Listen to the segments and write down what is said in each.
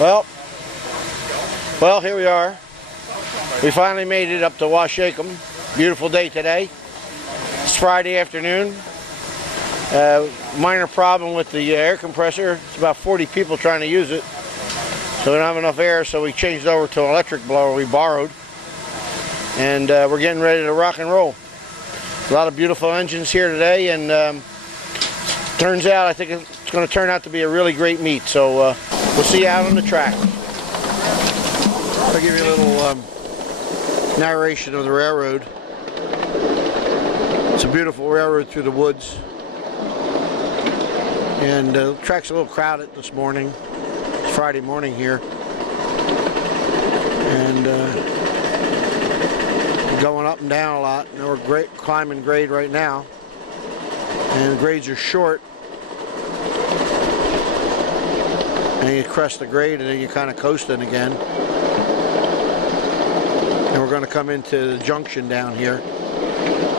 Well, here we are. We finally made it up to Washakum. Beautiful day today. It's Friday afternoon. Minor problem with the air compressor. It's about 40 people trying to use it. So we don't have enough air, so we changed over to an electric blower we borrowed. And we're getting ready to rock and roll. A lot of beautiful engines here today, and turns out I think it's going to turn out to be a really great meet. So we'll see you out on the track. I'll give you a little narration of the railroad. It's a beautiful railroad through the woods. And the track's a little crowded this morning. It's Friday morning here. And going up and down a lot. And we're climbing grade right now. And the grades are short. And you crest the grade and then you're kind of coasting again. And we're going to come into the junction down here,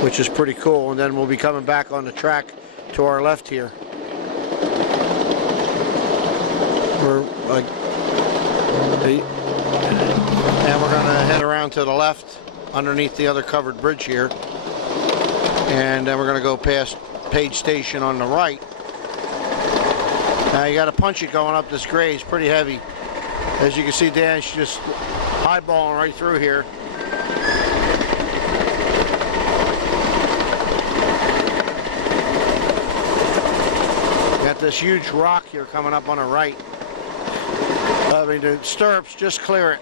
which is pretty cool. And then we'll be coming back on the track to our left here. And we're going to head around to the left underneath the other covered bridge here. And then we're going to go past Page Station on the right. Now you got to punch it going up this grade. It's pretty heavy. As you can see, Dan's just eyeballing right through here. Got this huge rock here coming up on the right. I mean, the stirrups, just clear it.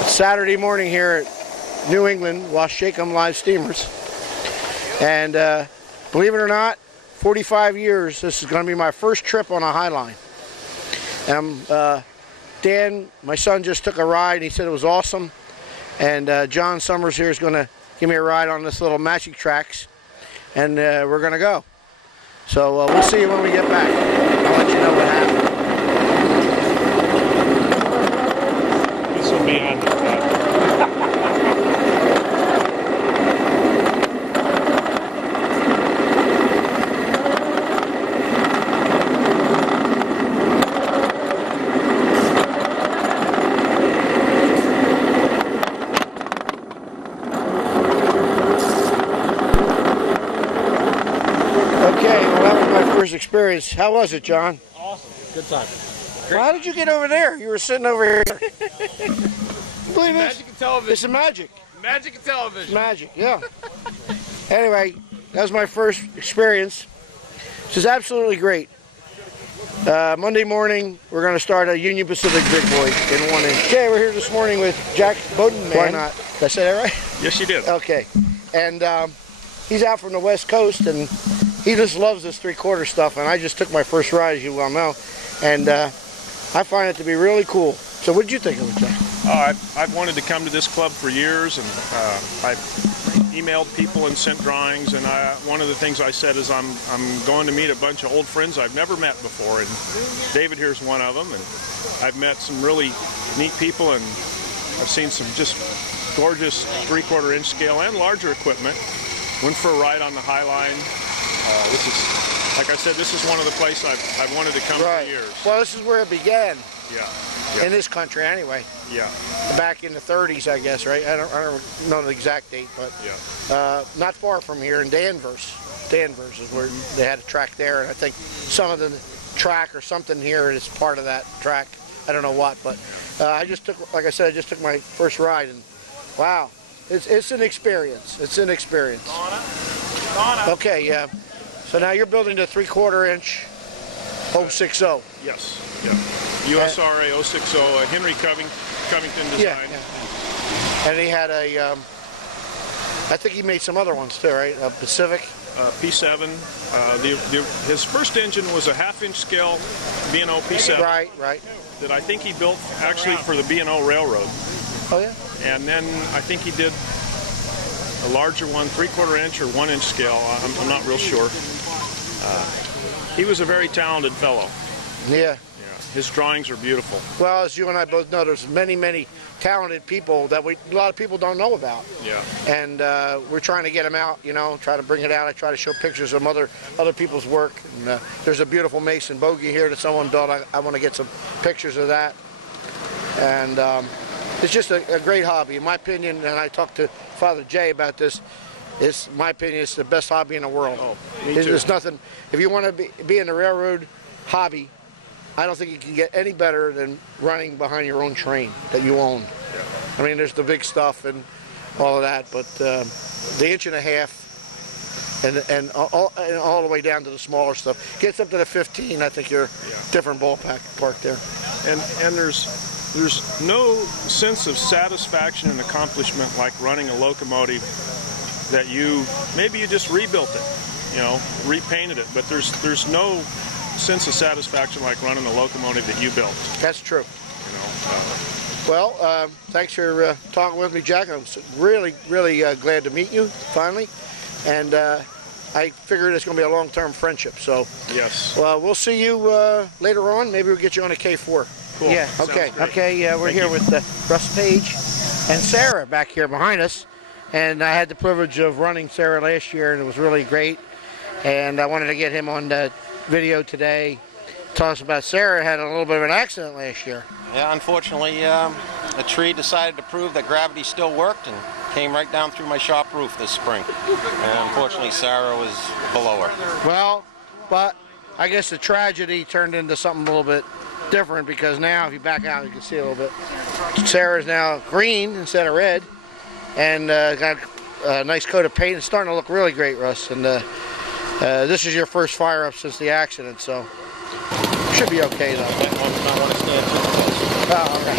It's Saturday morning here at New England, Washakum Live Steamers. And believe it or not, 45 years, this is going to be my first trip on a Highline. Dan, my son, just took a ride and he said it was awesome. And John Summers here is going to give me a ride on this little Magic Tracks. And we're going to go. So we'll see you when we get back. I'll let you know what happens. This will be on the track. Okay, well, that was my first experience. How was it, John? Awesome. Good time. Well, how did you get over there? You were sitting over here. Believe this? Magic of television. It's a magic. Magic of television. Magic, yeah. Anyway, that was my first experience. This is absolutely great. Monday morning, we're going to start a Union Pacific Big Boy in 1 inch. Okay, we're here this morning with Jack Bowden. Why not? Did I say that right? Yes, you did. Okay. And he's out from the West Coast, and he just loves this 3/4 stuff. And I just took my first ride, as you well know. And I find it to be really cool. So what did you think of it, Jack? I've wanted to come to this club for years, and I've emailed people and sent drawings, and one of the things I said is I'm going to meet a bunch of old friends I've never met before, and David here's one of them, and I've met some really neat people, and I've seen some just gorgeous 3/4 inch scale and larger equipment. Went for a ride on the Highline. This is, like I said, this is one of the places I've wanted to come for years. Well, this is where it began. Yeah. In this country, anyway. Yeah. Back in the 30s, I guess, right? I don't know the exact date, but not far from here in Danvers. Danvers is where they had a track there, and I think some of the track or something here is part of that track. I don't know what, but I just took, like I said, I just took my first ride, and wow, it's an experience. It's an experience. Okay, yeah. So now you're building the 3/4 inch 060. Yes, yeah. USRA 060, Henry Covington design. Yeah. And he had a, I think he made some other ones too, right? Pacific. P7. His first engine was a half-inch scale B&O P7. Right. That I think he built actually for the B&O Railroad. Oh yeah. And then I think he did a larger one, 3/4 inch or 1-inch scale. I'm not real sure. He was a very talented fellow. Yeah. His drawings are beautiful. Well, as you and I both know, there's many talented people that a lot of people don't know about. Yeah. And we're trying to get them out, try to bring it out. I try to show pictures of other people's work. And there's a beautiful Mason bogey here that someone built. I want to get some pictures of that. And it's just a great hobby. In my opinion, and I talked to Father Jay about this, in my opinion, it's the best hobby in the world. Oh, me too. There's nothing, if you want to be in the railroad hobby, I don't think you can get any better than running behind your own train that you own. Yeah. I mean, there's the big stuff and all of that, but the 1.5 inch and all the way down to the smaller stuff gets up to the 15. I think you're different ballpark there. And there's no sense of satisfaction and accomplishment like running a locomotive that maybe you just rebuilt it, repainted it, but there's no sense of satisfaction like running the locomotive that you built. That's true. Well, thanks for talking with me, Jack. I'm really glad to meet you finally, and I figured it's going to be a long-term friendship. So yes. We'll see you later on. Maybe we'll get you on a K4. Cool. Yeah. Okay. Okay. We're here with Russ Page and Sarah back here behind us, and I had the privilege of running Sarah last year, and it was really great. And I wanted to get him on the video today. Tell us about Sarah. Had a little bit of an accident last year. Yeah, unfortunately, a tree decided to prove that gravity still worked and came right down through my shop roof this spring. And unfortunately, Sarah was below her. Well, but I guess the tragedy turned into something a little bit different, because now if you back out, you can see a little bit. Sarah's now green instead of red, and got a nice coat of paint. It's starting to look really great, Russ. And this is your first fire up since the accident, so should be okay though. I want to stand too close. Oh, okay.